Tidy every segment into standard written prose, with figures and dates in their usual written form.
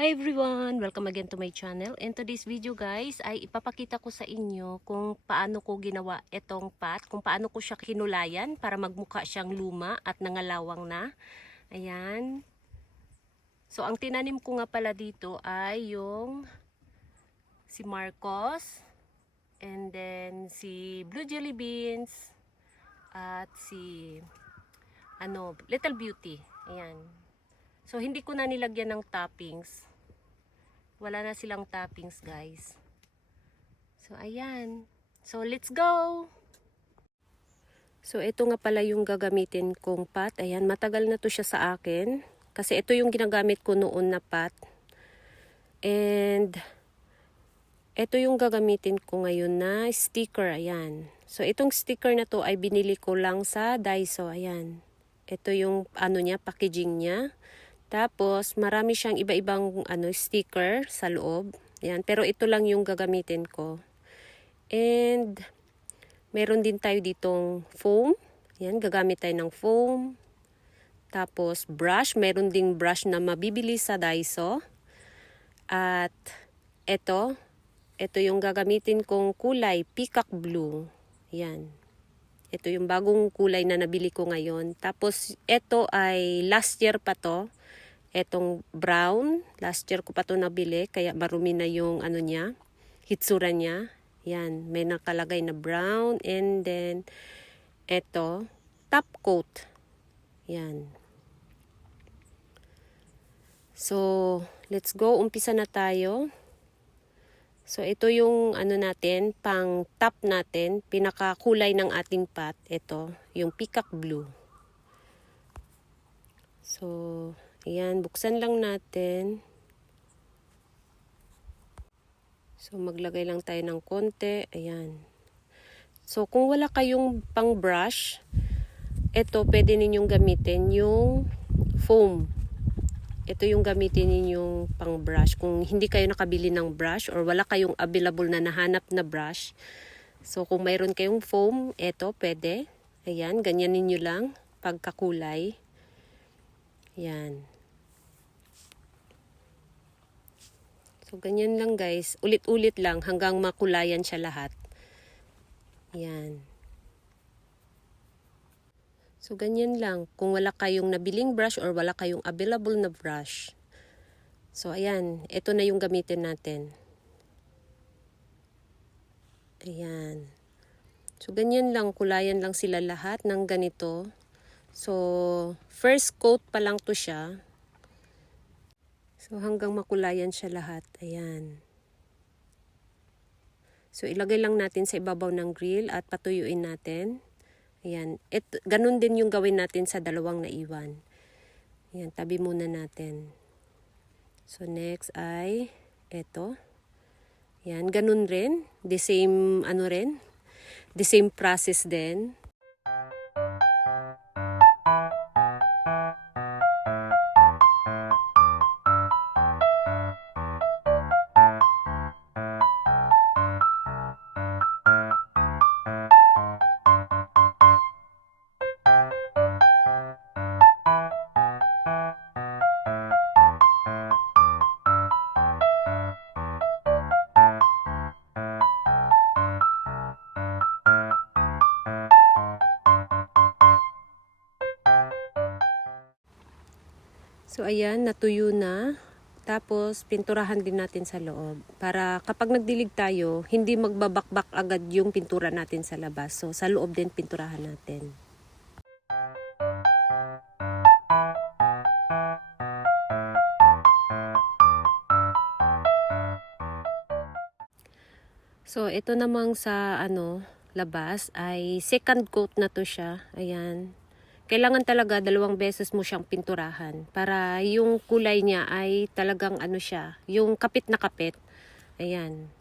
Hi everyone! Welcome again to my channel. And today's video guys ay ipapakita ko sa inyo kung paano ko ginawa itong pot, kung paano ko siya kinulayan para magmukha siyang luma at nangalawang na. Ayan. So ang tinanim ko nga pala dito ay yung si Marcos, and then si Blue Jelly Beans, at si Little Beauty. Ayan. So hindi ko na nilagyan ng toppings. Wala na silang toppings guys. So ayan. So let's go! So ito nga pala yung gagamitin kong pot. Ayan, matagal na to siya sa akin. Kasi ito yung ginagamit ko noon na pot. And ito yung gagamitin ko ngayon na sticker. Ayan. So itong sticker na to ay binili ko lang sa Daiso. Ayan. Ito yung niya, packaging niya. Tapos marami siyang iba-ibang sticker sa loob. Ayan, pero ito lang yung gagamitin ko. And meron din tayo ditong foam. Ayan, gagamit tayo ng foam. Tapos brush, meron ding brush na mabibili sa Daiso. At ito yung gagamitin kong kulay, peacock blue. Ayan. Ito yung bagong kulay na nabili ko ngayon. Tapos ito ay last year pa to. Etong brown, last year ko pa to nabili, kaya marumi na yung niya, hitsura niya. Yan, may nakalagay na brown, and then eto, top coat. Yan. So, let's go, umpisa na tayo. So, ito yung natin, pang top natin, pinakakulay ng ating pot. Ito, yung peacock blue. So, ayan, buksan lang natin. So, maglagay lang tayo ng konti. Ayan. So, kung wala kayong pang brush, ito, pwede ninyong gamitin yung foam. Ito yung gamitin ninyong pang brush. Kung hindi kayo nakabili ng brush or wala kayong available na nahanap na brush. So, kung mayroon kayong foam, ito, pwede. Ayan, ganyan ninyo lang. Pagkakulay. Ayan. So, ganyan lang guys. Ulit-ulit lang hanggang makulayan siya lahat. Ayan. So, ganyan lang. Kung wala kayong nabiling brush or wala kayong available na brush. So, ayan. Ito na yung gamitin natin. Ayan. So, ganyan lang. Kulayan lang sila lahat ng ganito. So, first coat pa lang to siya. So, hanggang makulayan siya lahat. Ayan. So, ilagay lang natin sa ibabaw ng grill at patuyuin natin. Ayan. Ganun din yung gawin natin sa dalawang naiwan. Ayan, tabi muna natin. So, next ay ito. Ayan, ganun rin. The same, rin. The same process din. So, ayan, natuyo na. Tapos, pinturahan din natin sa loob. Para kapag nagdilig tayo, hindi magbabakbak agad yung pintura natin sa labas. So, sa loob din pinturahan natin. So, ito namang sa labas ay second coat na to siya. Ayan. Kailangan talaga 2 beses mo siyang pinturahan para yung kulay niya ay talagang siya, yung kapit na kapit. Ayan.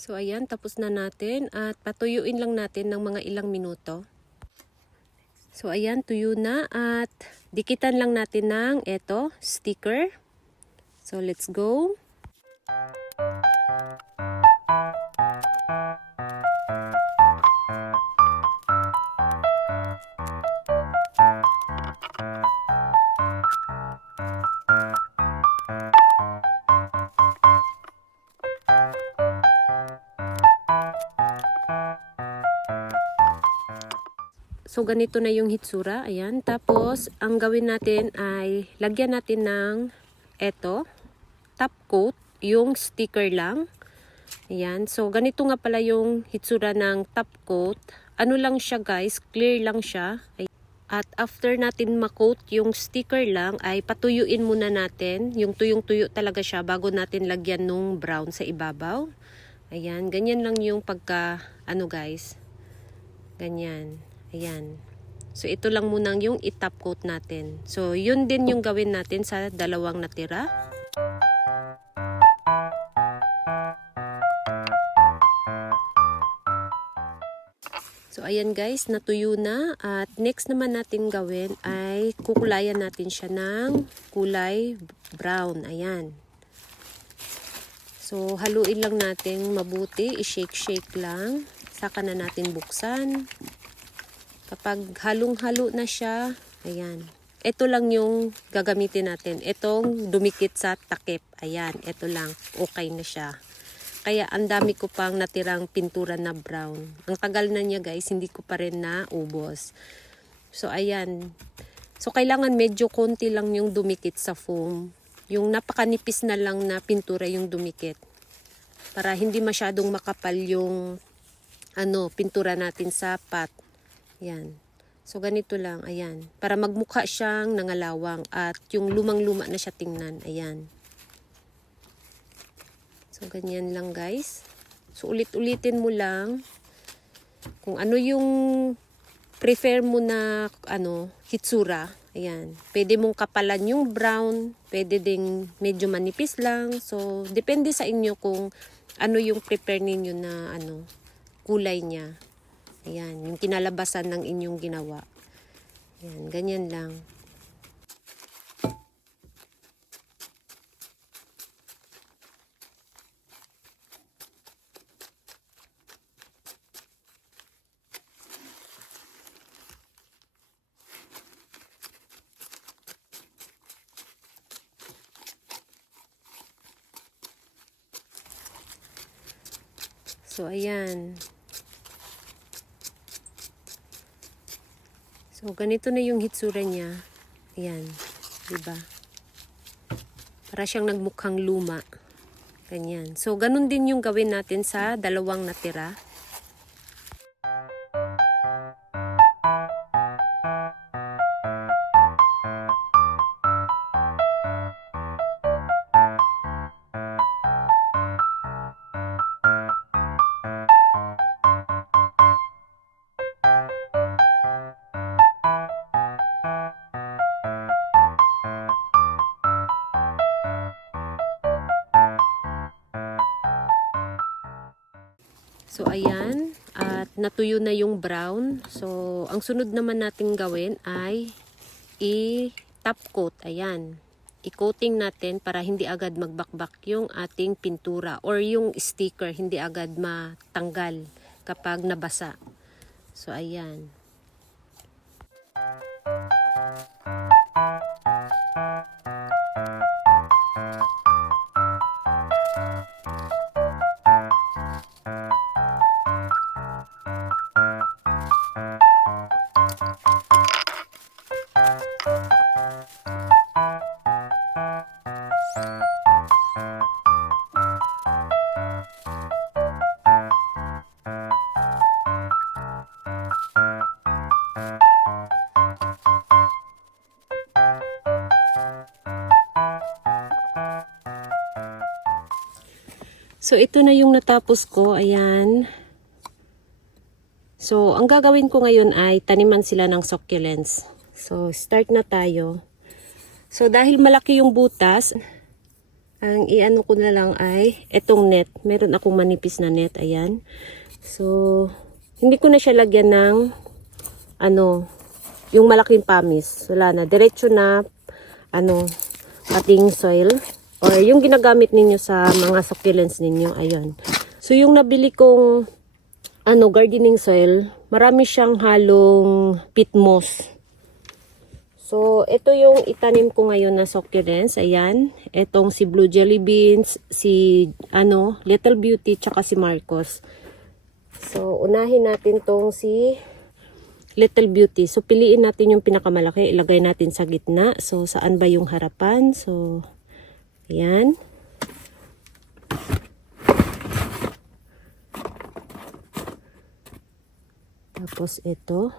So ayan, tapos na natin at patuyuin lang natin ng mga ilang minuto. So ayan, tuyo na at dikitan lang natin ng sticker. So let's go. So, ganito na yung hitsura. Ayan. Tapos, ang gawin natin ay lagyan natin ng top coat. Yung sticker lang. Ayan. So, ganito nga pala yung hitsura ng top coat. Ano lang siya guys, clear lang siya. At after natin ma-coat yung sticker lang, ay patuyuin muna natin. Yung tuyong-tuyo talaga siya bago natin lagyan nung brown sa ibabaw. Ayan. Ganyan lang yung guys. Ganyan. Ayan. So, ito lang munang yung i-top coat natin. So, yun din yung gawin natin sa dalawang natira. So, ayan guys, natuyo na. At next naman natin gawin ay kukulayan natin siya ng kulay brown. Ayan. So, haluin lang natin mabuti. I-shake-shake lang. Saka na natin buksan. Kapag halong-halo na siya, ayan. Ito lang yung gagamitin natin. Itong dumikit sa takip. Ayan, ito lang. Okay na siya. Kaya ang dami ko pang natirang pintura na brown. Ang tagal na niya guys, hindi ko pa rin naubos. So, ayan. So, kailangan medyo konti lang yung dumikit sa foam. Yung napakanipis na lang na pintura yung dumikit. Para hindi masyadong makapal yung pintura natin sa pot. Yan. So, ganito lang. Ayan. Para magmukha siyang nangalawang. At yung lumang-luma na siya tingnan. Ayan. So, ganyan lang guys. So, ulit-ulitin mo lang. Kung ano yung prefer mo na hitsura. Ayan. Pwede mong kapalan yung brown. Pwede ding medyo manipis lang. So, depende sa inyo kung ano yung prepare ninyo na kulay niya. Ayan, yung kinalabasan ng inyong ginawa. Ayan, ganyan lang. So, ayan. So, ganito na yung hitsura niya. Ayan. Diba? Para siyang nagmukhang luma. Ganyan. So, ganun din yung gawin natin sa dalawang natira. So, ayan. At natuyo na yung brown. So, ang sunod naman natin gawin ay i-top coat. Ayan. I-coating natin para hindi agad magbakbak yung ating pintura or yung sticker. Hindi agad matanggal kapag nabasa. So, ayan. So, ito na yung natapos ko. Ayan. So, ang gagawin ko ngayon ay taniman sila ng succulents. So, start na tayo. So, dahil malaki yung butas, Ang iano ko na lang ay etong net. Meron akong manipis na net. Ayan. So, hindi ko na siya lagyan ng yung malaking pamis. Wala na. Diretso na ating soil. Or yung ginagamit ninyo sa mga succulents ninyo. Ayan. So, yung nabili kong gardening soil, marami siyang halong peat moss. So, ito yung itanim ko ngayon na succulents. Ayan. Itong si Blue Jelly Beans, si Little Beauty, tsaka si Marcos. So, unahin natin tong si Little Beauty. So, piliin natin yung pinakamalaki. Ilagay natin sa gitna. So, saan ba yung harapan? So, ayan. Tapos ito.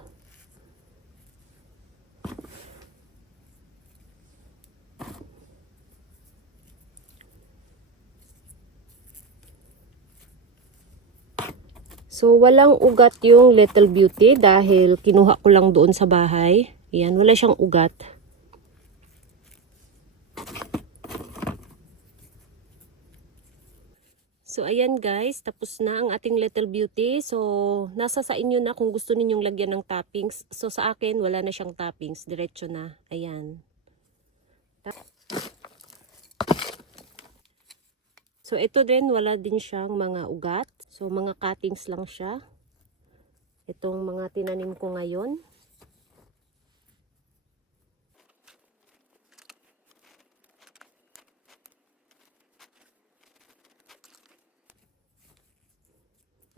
So, walang ugat yung Little Beauty dahil kinuha ko lang doon sa bahay. Ayan, wala siyang ugat. So, ayan guys, tapos na ang ating Little Beauty. So, nasa sa inyo na kung gusto ninyong lagyan ng toppings. So, sa akin, wala na siyang toppings. Diretso na. Ayan. So, ito din, wala din siyang mga ugat. So, mga cuttings lang siya. Itong mga tinanim ko ngayon.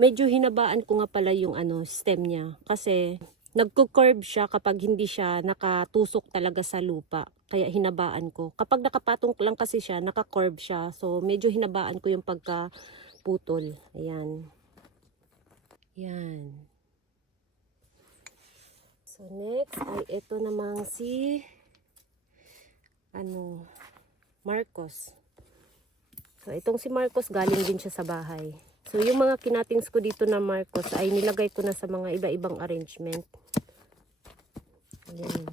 Medyo hinabaan ko nga pala yung stem niya. Kasi, nagko-curve siya kapag hindi siya nakatusok talaga sa lupa. Kaya hinabaan ko. Kapag nakapatong lang kasi siya, naka-curve siya. So, medyo hinabaan ko yung pagkaputol. Ayan. Ayan. So, next ay ito namang si Marcos. So, itong si Marcos galing din siya sa bahay. So, yung mga kinatings ko dito na Marcos ay nilagay ko na sa mga iba-ibang arrangement. Ayan.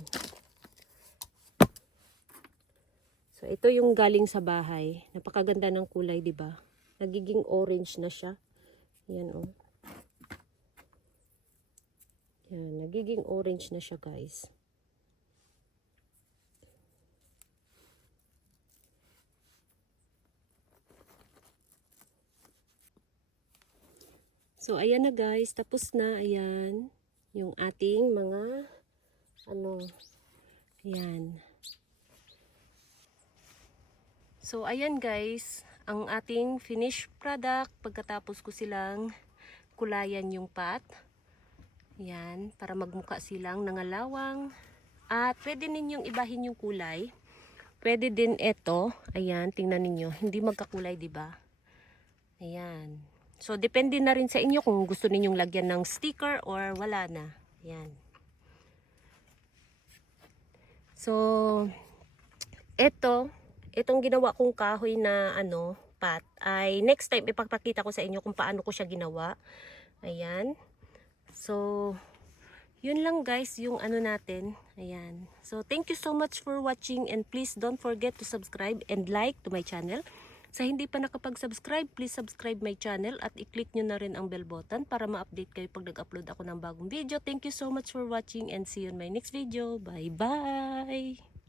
So, ito yung galing sa bahay. Napakaganda ng kulay, di ba? Nagiging orange na siya. Ayan, oh. Ayan, nagiging orange na siya, guys. So, ayan na guys. Tapos na. Ayan. Yung ating mga ayan. So, ayan guys. Ang ating finished product. Pagkatapos ko silang kulayan yung pot. Ayan. Para magmukha silang nangalawang. At pwede ninyong ibahin yung kulay. Pwede din ito. Ayan. Tingnan ninyo. Hindi magkakulay, diba? Ayan. So, depende na rin sa inyo kung gusto ninyong lagyan ng sticker or wala na. Ayan. So, itong ginawa kong kahoy na pot, ay next time ipapakita ko sa inyo kung paano ko siya ginawa. Ayan. So, yun lang guys yung natin. Ayan. So, thank you so much for watching and please don't forget to subscribe and like to my channel. Sa hindi pa nakapag-subscribe, please subscribe my channel at i-click nyo na rin ang bell button para ma-update kayo pag nag-upload ako ng bagong video. Thank you so much for watching and see you in my next video. Bye-bye!